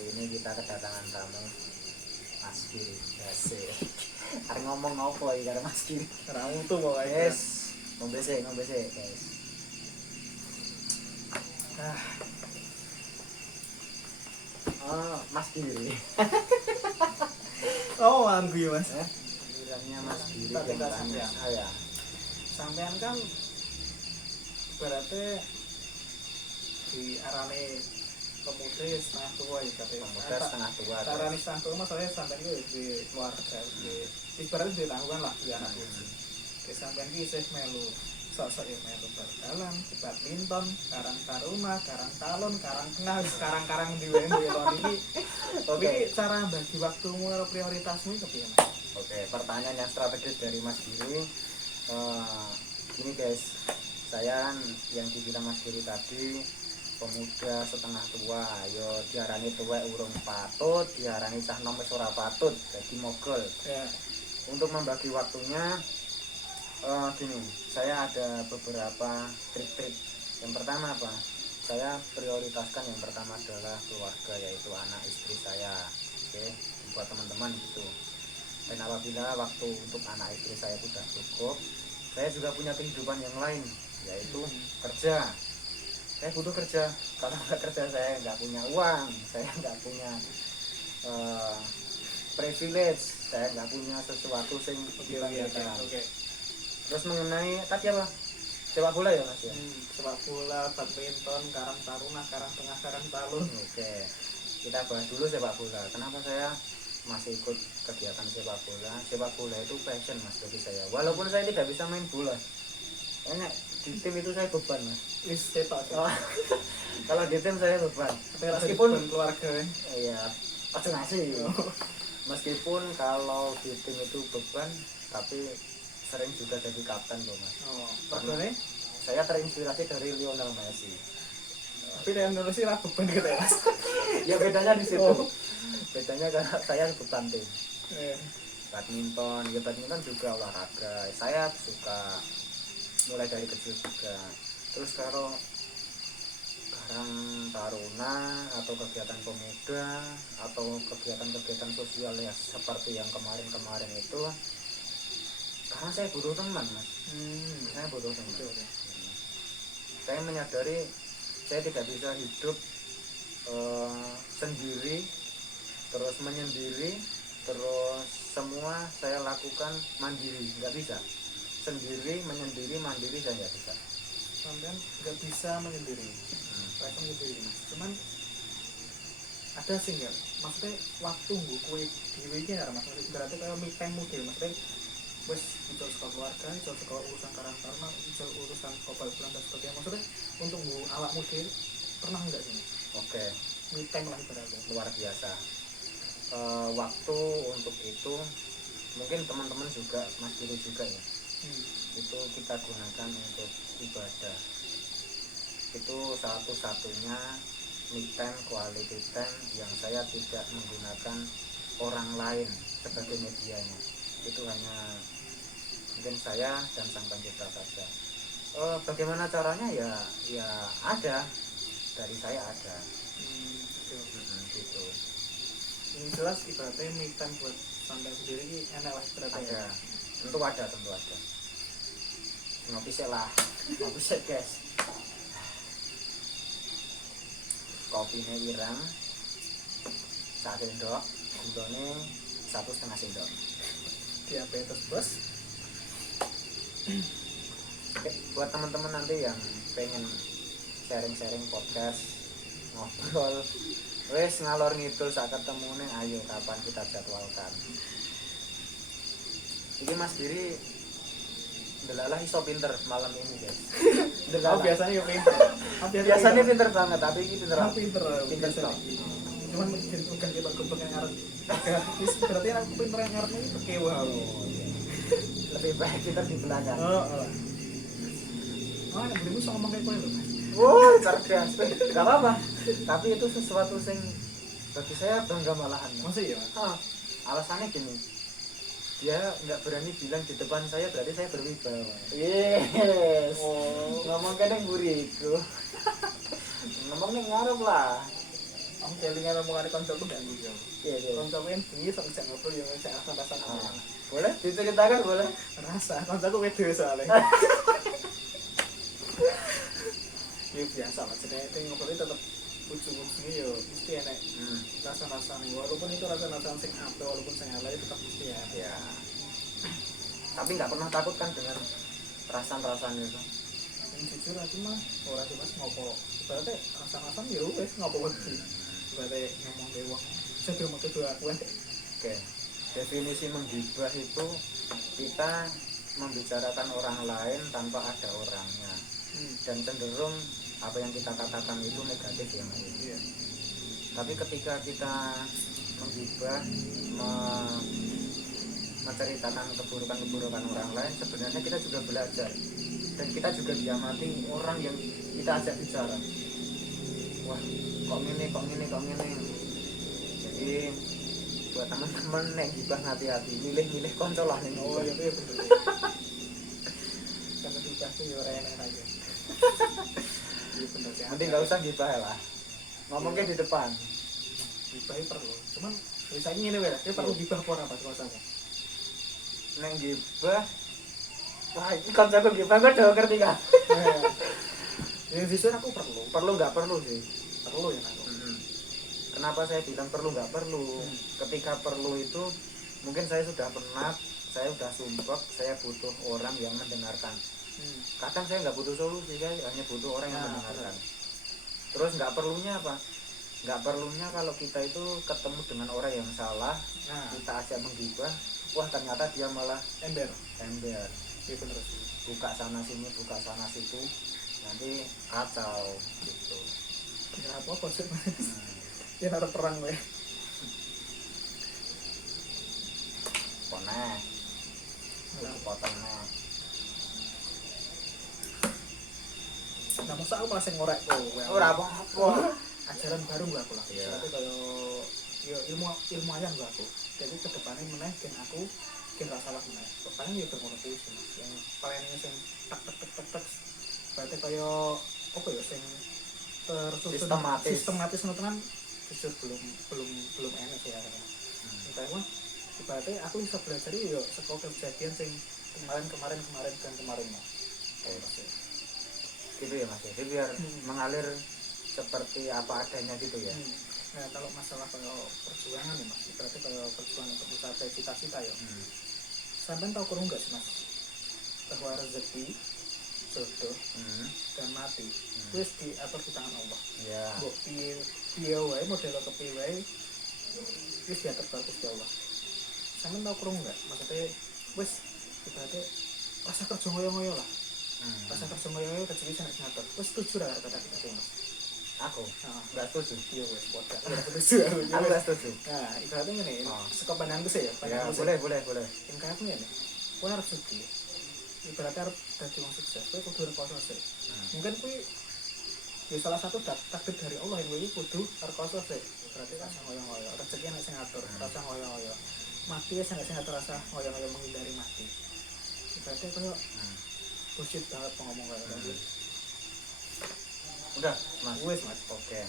hari ini kita kedatangan tamu Mas Giri. Asik. Hari ngomong ngopo iki karo Mas Giri. Ramu tuh pokoknya. Yes. Ngombe sik, guys. Mas Giri. Oh, manggu ya Mas. Bilangnya Mas Giri Tak yang kita tanya sampean. saya. Sampean kan berarti di arane pemuda ya setengah tua ya katanya. Pemuda setengah tua. Arane setengah tua masalahnya sampean itu di keluarga, di ibaratnya ditanggungan lah di anak itu. Ke sampean iki isih melu sok-sok ya melu bal-balan, badminton, karang taruna, karang talon, karang tengah, karang-karang di WM iki. Oke, cara bagi waktumu atau prioritasmu kepiye, Mas? Oke, pertanyaan yang strategis dari Mas Giri. Gini guys, saya yang dibilang Mas Giri tadi pemuda setengah tua, yo diarani tua urung patut, diarani cah nom wis ora patut, jadi mogol. Ya. Untuk membagi waktunya, gini, saya ada beberapa trik-trik. Yang pertama apa? Saya prioritaskan yang pertama adalah keluarga, yaitu anak istri saya. Oke, buat teman-teman gitu. Dan apabila waktu untuk anak istri saya sudah cukup, saya juga punya kehidupan yang lain, yaitu kerja. Saya butuh kerja. Kalau nggak kerja saya nggak punya uang, saya nggak punya privilege, saya nggak punya sesuatu yang Oke. Terus mengenai tadi apa? Sepak bola ya Mas ya? Sepak bola, badminton, karang taruna, karang tengah, karang talun. Oke, kita bahas dulu sepak bola. Kenapa saya masih ikut kegiatan sepak bola? Sepak bola itu passion Mas bagi saya. Walaupun saya tidak bisa main bola, kayaknya di tim itu saya beban Mas. Wis tetok. Kalau di tim saya beban. Meskipun keluarga ya. Iya, aja ngasih. Meskipun kalau di tim itu beban, tapi sering juga jadi kapten loh Mas. Karena Saya terinspirasi dari Lionel Messi. tapi yang nulis lah beban gitu ya Mas. Ya bedanya di situ. Bedanya karena saya ikutan tim. Badminton juga olahraga. Saya suka mulai dari kecil juga. Terus kalau karang taruna atau kegiatan pemuda atau kegiatan-kegiatan sosial ya seperti yang kemarin-kemarin itu, karena saya butuh teman Mas. Saya butuh teman. Saya menyadari saya tidak bisa hidup sendiri, terus menyendiri, terus semua saya lakukan mandiri, nggak bisa. Sendiri, menyendiri, mandiri saya nggak bisa. Sampean nggak bisa menyendiri. Saya menyendiri Mas. Cuman ada sih nggak? Maksudnya waktu gue dewe iki ya Mas. Berarti kayak me time model maksudnya wes itu sekolah keluarga, itu sekolah urusan karang taruna, itu urusan kopal bulan dan sebagainya. Maksudnya untuk gue awak model pernah nggak sih? Oke, Me time lah ibaratnya. luar biasa. Waktu untuk itu mungkin teman-teman juga, Mas Guru juga ya. Itu kita gunakan untuk ibadah. Itu satu-satunya me time, quality time yang saya tidak menggunakan orang lain sebagai medianya. Itu hanya mungkin saya dan sang pencipta saja. Bagaimana caranya ya ada, dari saya ada. Gitu. Ini jelas ibaratnya me time buat sampai sendiri ini enak lah ibaratnya. Ada, tentu ada. Ngopi sih lah, ngopi sih guys. Kopinya ireng, 1 sendok, gulanya 1,5 sendok. Diabetes bos. Buat teman-teman nanti yang pengen sharing-sharing podcast, ngobrol, wes ngalor ngidul saat ketemunya, ayo kapan kita jadwalkan. Ini Mas Giri delalah iso pinter malam ini guys. Oh biasanya pinter. Biasanya pinter banget, tapi ini pinter. Pinter stop. Cuman mungkin bukan kita gembeng yang ngarep. Berarti aku pinter yang ngarep ini kekewa. Lebih baik kita di belakang. Yang berimu bisa ngomong kayak gue loh. Cerdas. Gak apa-apa. Tapi itu sesuatu yang bagi saya bangga malahan. Masih ya? Alasannya gini, dia nggak berani bilang di depan saya, berarti saya berwibawa. Yes. Ngomong kadang buriku. Ngomong nih ngarep lah. Aku kelingan omongan kancaku ndak nggo. Iya. Kancaku kan bengi sok ngejak ngobrol yo ngejak rasa-rasa Boleh diceritakan boleh. rasa kancaku wedo soalnya. Ya biasa lah, jadi ngobrol tetap ujung-ujungnya yo mesti enak rasa-rasa nih, walaupun itu rasa-rasa sing apa, walaupun sing elek tetap mesti ya. Ya. Tapi nggak pernah takut kan dengan rasan-rasan itu. Yang jujur aku mah ora sih mas ngopo, berarti rasa-rasa ya wes ngopo wedi, berarti ngomong dewa, saya mau tuh aku Oke. Definisi menggibah itu kita membicarakan orang lain tanpa ada orangnya. Dan cenderung apa yang kita katakan itu negatif ya Mas. Iya. Tapi ketika kita menggibah, menceritakan keburukan-keburukan orang lain, sebenarnya kita juga belajar dan kita juga diamati orang yang kita ajak bicara. Wah, kok gini. Jadi buat teman-teman yang gibah hati-hati, milih konco lah nih. Oh iya betul. Karena gibah tuh ya ora enak aja. Iya bener sih. Nanti nggak usah gibah lah, ngomongnya di depan. Gibah perlu, cuman misalnya ini wae, dia perlu gibah apa pas sama. Neng gibah, wah ini konsep gibah gue udah ngerti kan? Yang jujur aku perlu Nggak perlu sih. Perlu ya aku. Kenapa saya bilang perlu nggak perlu? Ketika perlu itu mungkin saya sudah penat, saya sudah sumpek, saya butuh orang yang mendengarkan. Kadang saya nggak butuh solusi, saya hanya butuh orang yang mendengarkan. Terus nggak perlunya apa? Nggak perlunya kalau kita itu ketemu dengan orang yang salah, kita ajak menggibah, wah ternyata dia malah ember. Iya bener sih. Buka sana sini, buka sana situ, nanti kacau gitu. Kenapa konsep? Ya ada perang weh. Poneh, potongnya. Nah masa aku masih ngorek kok. Ora apa-apa. Ajaran baru gak aku lah. Iya. Berarti kalau ya ilmu ayam gak aku. Jadi kedepannya meneh gen aku gen rasa lah meneh. Paling ya bermono kuwi sih. Yang paling sing tek. Berarti kaya apa ya sing tersusun sistematis tenan jujur belum enak sih ya kan. Entah berarti aku bisa belajar ya sekolah kejadian sing kemarin mah. Gitu ya Mas. Jadi biar mengalir seperti apa adanya gitu ya. Nah kalau masalah kalau perjuangan ya Mas, berarti kalau perjuangan untuk mencapai cita-cita ya. Sampai tahu kurang enggak sih Mas? Bahwa rezeki, jodoh, dan mati wis diatur di tangan Allah. Iya. Mbok piye wae model kepiye wae wis diatur Gusti Allah. Sampeyan tahu kurang enggak? Maksudnya wis ibaratnya rasa kerja ngoyo-ngoyo lah. Rasa kerja ngoyo-ngoyo rezeki sangat ngatur. Wis setuju ra kata kita Mas? Aku enggak setuju. Iya wes bodoh. Aku enggak setuju. Nah, ibaratnya ngene, saka pandanganku sih ya, pandanganku. Ya, boleh. Yang kayak aku ngene. Kowe harus sugih. Ibaratnya harus dadi wong sukses, kowe kudu rekoso sih. Mungkin kowe ya salah satu takdir dari Allah yang kowe kudu rekoso sih. Berarti rasa ngoyo-ngoyo, rezeki nek sing ngatur, rasa ngoyo-ngoyo. Mati ya sing ngatur rasa ngoyo-ngoyo menghindari mati. Ibaratnya koyo bullshit banget ngomong kayak gitu. Udah Mas. Oke.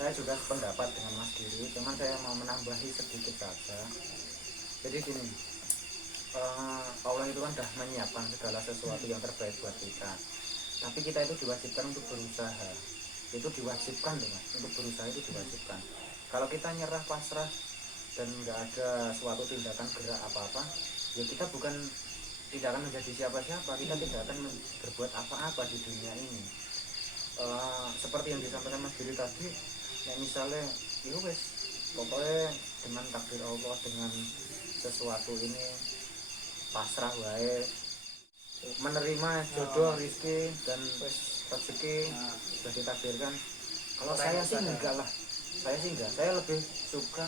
Saya juga sependapat dengan Mas Giri, cuman saya mau menambahi sedikit saja. Jadi gini, Allah itu kan sudah menyiapkan segala sesuatu yang terbaik buat kita. Tapi kita itu diwajibkan untuk berusaha. Itu diwajibkan loh Mas, untuk berusaha itu diwajibkan. Kalau kita nyerah pasrah dan nggak ada suatu tindakan gerak apa-apa, ya kita tidak akan menjadi siapa-siapa, kita tidak akan berbuat apa-apa di dunia ini. Seperti yang disampaikan Mas Giri tadi, ya misalnya itu wes pokoknya dengan takdir Allah, dengan sesuatu ini pasrah wae, menerima jodoh, rezeki dan rezeki sudah ditakdirkan. Kalau saya sih enggak lah, saya lebih suka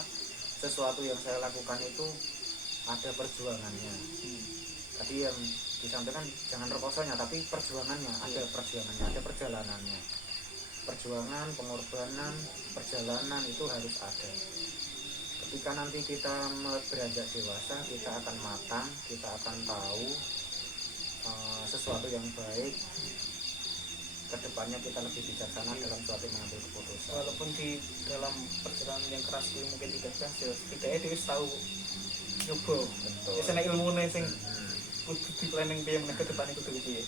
sesuatu yang saya lakukan itu ada perjuangannya. Tadi yang disampaikan jangan rekosonya, tapi perjuangannya, ada perjalanannya. Perjuangan, pengorbanan, perjalanan itu harus ada. Ketika nanti kita beranjak dewasa, kita akan matang, kita akan tahu sesuatu yang baik kedepannya kita lebih bijaksana dalam suatu mengambil keputusan. Walaupun di dalam perjalanan yang keras itu mungkin tidak berhasil, setidaknya dia tahu nyoba. Betul. Biasanya ilmu sing kudu di planning piye meneh ke depan kudu piye.